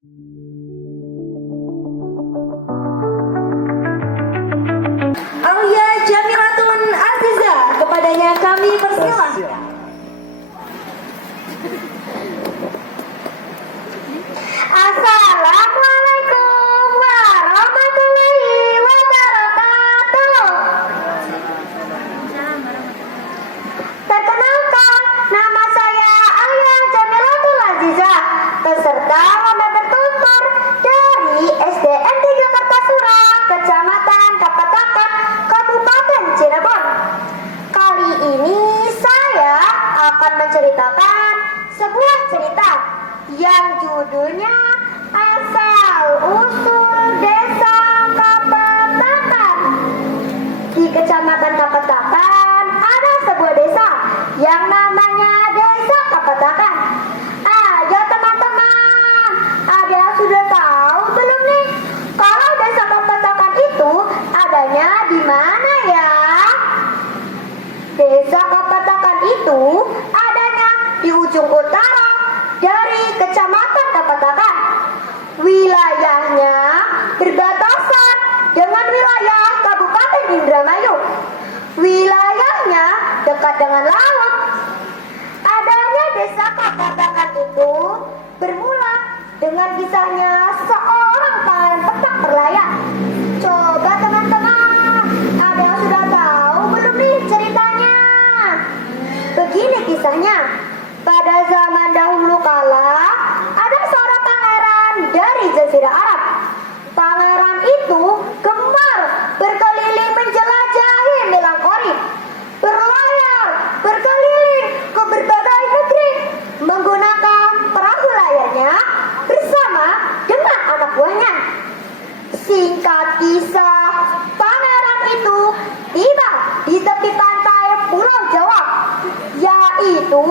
Aulia Jamilatun Aziza, kepadanya kami persilahkan. Assalamualaikum warahmatullahi wabarakatuh. Perkenalkan, nama saya Aulia Jamilatun Aziza, peserta lomba bertutur dari SDN 3 Kertasura, Kecamatan Kapatakan, Kabupaten Cirebon. Kali ini saya akan menceritakan sebuah cerita yang judulnya Asal Usul Desa Kapatakan. Di Kecamatan Kapatakan ada sebuah desa yang namanya Desa Kapatakan. Ayo teman-teman, ada yang sudah tahu belum nih kalau Desa Kapatakan itu adanya di mana ya? Desa Kapatakan itu adanya di ujung utara dari Kecamatan Kapatakan. Wilayahnya berbatasan dengan wilayah Kabupaten Indramayu. Wilayahnya dekat dengan laut. Adanya Desa Kapatakan itu bermula dengan kisahnya seorang pangeran petak berlayar. Coba teman-teman, ada yang sudah tahu belum nih ceritanya? Begini kisahnya. Pada zaman dahulu kala, ada seorang pangeran dari Jazirah Arab. Pangeran itu gemar berkeliling menjelajahi Melangkori, berlayar, berkeliling ke berbagai negeri, menggunakan perahu layarnya bersama dengan anak buahnya. Singkat kisah, pangeran itu tiba di tepi pantai Pulau Jawa, yaitu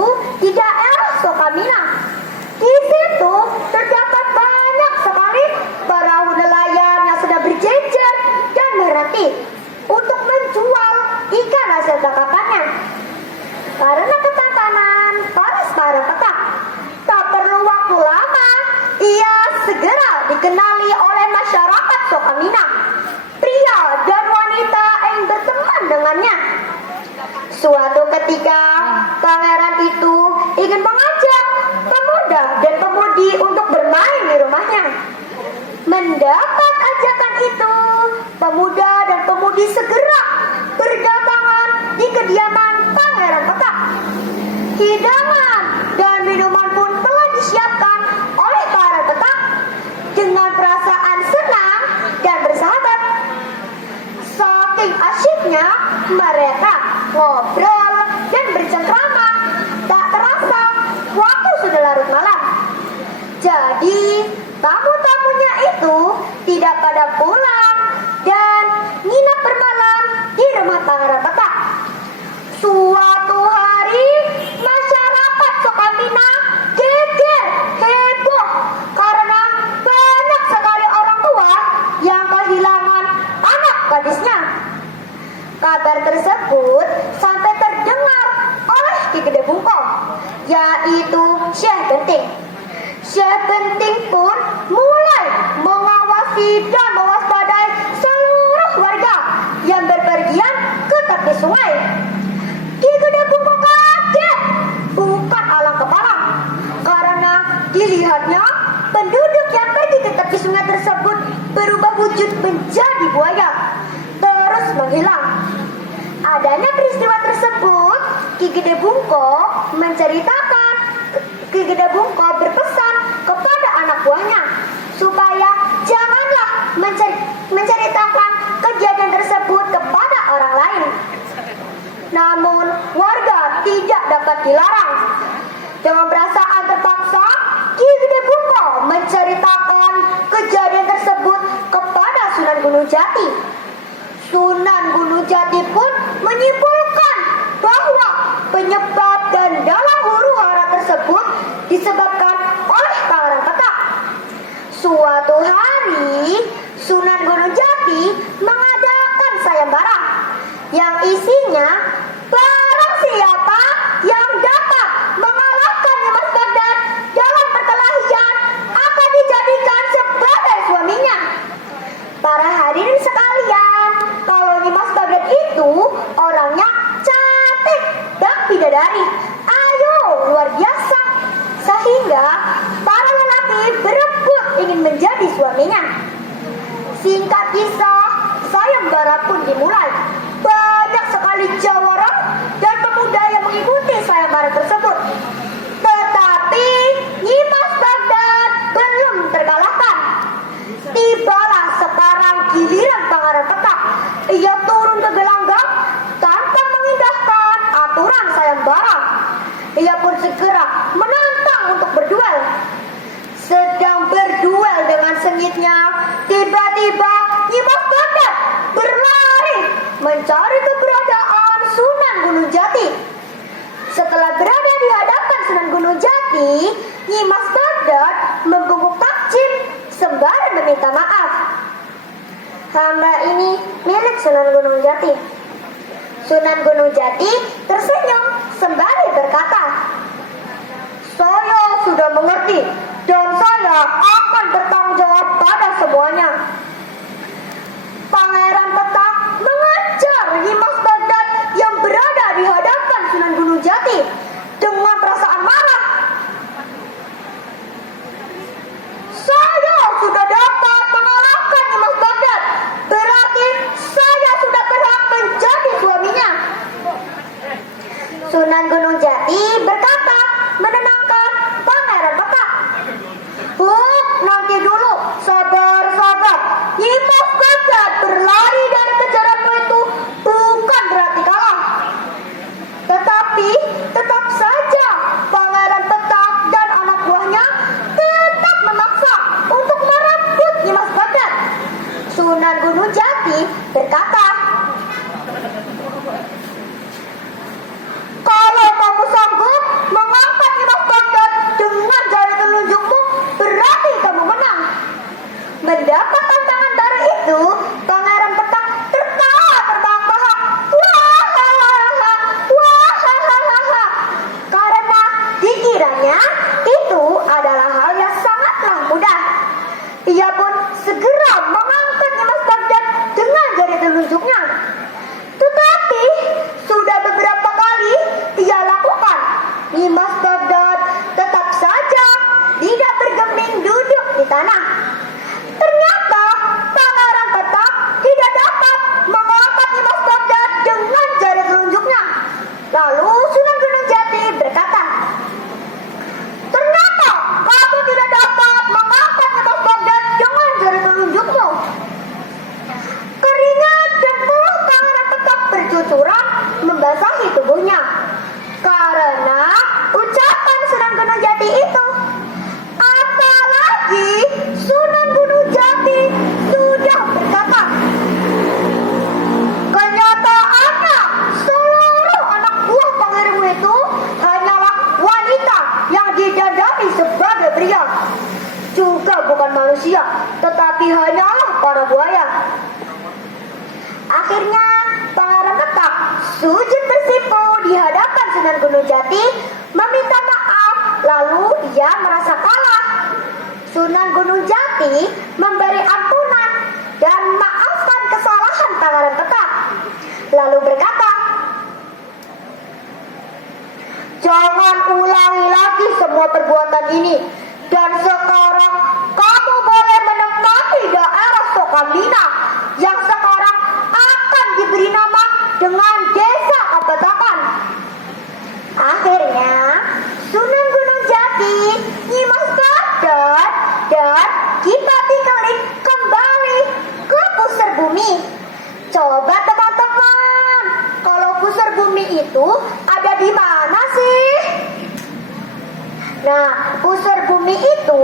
di daerah Sokamina. Di situ terdapat banyak sekali perahu nelayan yang sudah berjejer dan berhenti untuk menjual ikan hasil tangkapannya. Karena ketampanan para petak, tak perlu waktu lama, ia segera dikenali oleh masyarakat Sokamina. Pria dan wanita yang berteman dengannya. Suatu ketika, pangeran itu ingin mengajak pemuda dan pemudi untuk bermain di rumahnya. Mendapat ajakan itu, pemuda dan pemudi segera berdatangan di kediaman pangeran petak. Hidangan dan minuman pun telah disiapkan oleh para petak dengan perasaan senang dan bersahabat. Saking asyiknya mereka ngobrol dan bercengkrama, tak terasa waktu sudah larut malam. Jadi tamu-tamunya itu tidak pada pulang dan nginap bermalam di rumah pangeran petak. Suatu hari masyarakat Sokamina geger heboh karena banyak sekali orang tua yang kehilangan anak gadisnya. Kabar tersebut sampai terdengar oleh Ki Gede Bungko, yaitu Syekh Benting. Syekh Benting pun mulai mengawasi dan mewaspadai seluruh warga yang berpergian ke tepi sungai. Ki Gede Bungko kaget, bukan alang kepala, karena dilihatnya penduduk yang pergi ke tepi sungai tersebut berubah wujud menjadi buaya, terus menghilang. Adanya peristiwa tersebut, Ki Gede Bungko menceritakan. Ki Gede Bungko berpesan kepada anak buahnya supaya janganlah menceritakan kejadian tersebut kepada orang lain. Namun warga tidak dapat dilarang. Dengan perasaan terpaksa, Ki Gede Bungko menceritakan kejadian tersebut kepada Sunan Gunung Jati. Sunan Gunung Jati pun menyimpulkan bahwa penyebab dan dalam huru-hara tersebut disebabkan oleh pangeran petak. Suatu hari, Sunan Gunung Jati mengadakan sayembara yang isinya barang siapa yang dapat mengalahkan Dimas Baghdad dalam perkelahian akan dijadikan Tiba-tiba Nyimas Bagdad berlari mencari keberadaan Sunan Gunung Jati. Setelah berada di hadapan Sunan Gunung Jati, Nyimas Bagdad membungkuk takjub sembari meminta maaf. Hamba ini milik Sunan Gunung Jati. Sunan Gunung Jati tersenyum sembari berkata, "Saya sudah mengerti dan saya akan bertanggung jawab pada semuanya." Pangeran Petak mengajar Nyimas Bagdad yang berada di hadapan Sunan Gunung Jati dengan perasaan marah. "Saya sudah dapat mengalahkan Nyimas Bagdad, berarti saya sudah berhak menjadi suaminya." Sunan Gunung Jati berkata menenangkan Pangeran Petak, "Nanti dulu, sabar. Nyimas Bagdad berlari dari kejaranmu itu bukan berarti kalah." Tetapi tetap saja Pangeran Petak dan anak buahnya tetap memaksa untuk merebut Nyimas Bagdad. Sunan Gunung Jati berkata, "Kalau kamu sanggup mengangkat Nyimas Bagdad dengan jari telunjukmu, berarti kamu menang." Mendapat tantangan baru itu, Pangeran Petak tertawa terbahak-bahak. Karena dikiranya itu adalah hal yang sangatlah mudah. Ia pun segera mengangkat Nyimas Bagdad dengan jari telunjuknya. Tetapi sudah beberapa kali ia lakukan, Nyimas Bagdad tetap saja tidak bergeming duduk di tanah. Ternyata Pangeran Petak tidak dapat mengangkat Nyimas Bagdad dengan jari telunjuknya. Lalu Sunan Gunung Jati berkata, "Ternyata kamu tidak dapat mengangkat Nyimas Bagdad dengan jari telunjukmu." Keringat dan peluh Pangeran Petak bercucuran membasahi tubuhnya karena ucapan Sunan Gunung Jati itu. Apalagi Sunan Gunung Jati sudah berkata, "Kenyataannya seluruh anak buah pangeranmu itu hanyalah wanita yang didandani sebagai pria. Juga bukan manusia, tetapi hanyalah para buaya." Akhirnya Pangeran Petak sujud bersipu di hadapan Sunan Gunung Jati meminta maaf, lalu ia merasa kalah. Sunan Gunung Jati memberi ampunan dan maafkan kesalahan Pangeran Petak, lalu berkata, "Jangan ulangi lagi semua perbuatan ini, dan sekarang kamu boleh menempati daerah Sokamlina yang sekarang akan diberi nama dengan Desa Kapetakan." Akhirnya Sunan Gunung Jati, Nyimas Bagdad, dan Kipati Keling kembali ke pusar bumi. Coba teman-teman, kalau pusar bumi itu ada di mana sih? Nah, pusar bumi itu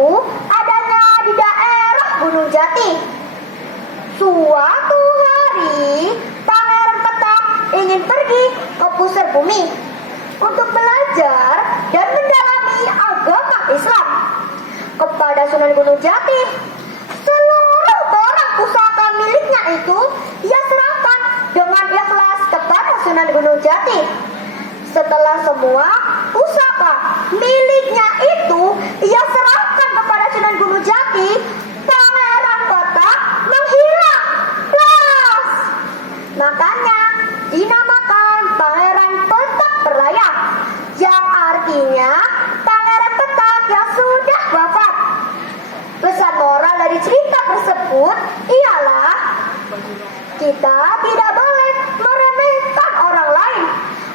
adanya di daerah Gunung Jati. Suatu hari, Pangeran Petak ingin pergi ke pusar bumi untuk belajar dan mendalami agama Islam. Kepada Sunan Gunung Jati, seluruh barang pusaka miliknya itu ia serahkan dengan ikhlas kepada Sunan Gunung Jati. Setelah semua pusaka miliknya itu ia serahkan kepada Sunan Gunung Jati, Pangeran Petak menghilang. Plus, makanya dinamakan Pangeran Petak Perlaya, yang artinya Pangeran Petak yang sudah wafat. Pesan moral dari cerita tersebut ialah kita tidak boleh meremehkan orang lain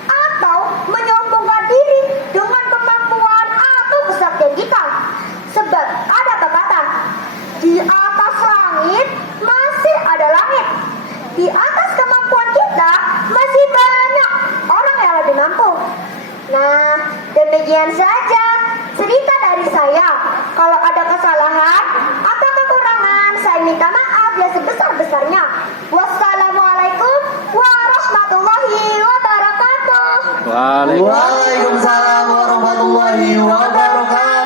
atau menyombongkan diri dengan kemampuan atau kesaktian kita. Sebab ada pepatah, di atas langit masih ada langit. Di atas kemampuan kita masih banyak orang yang lebih mampu. Nah, demikian saja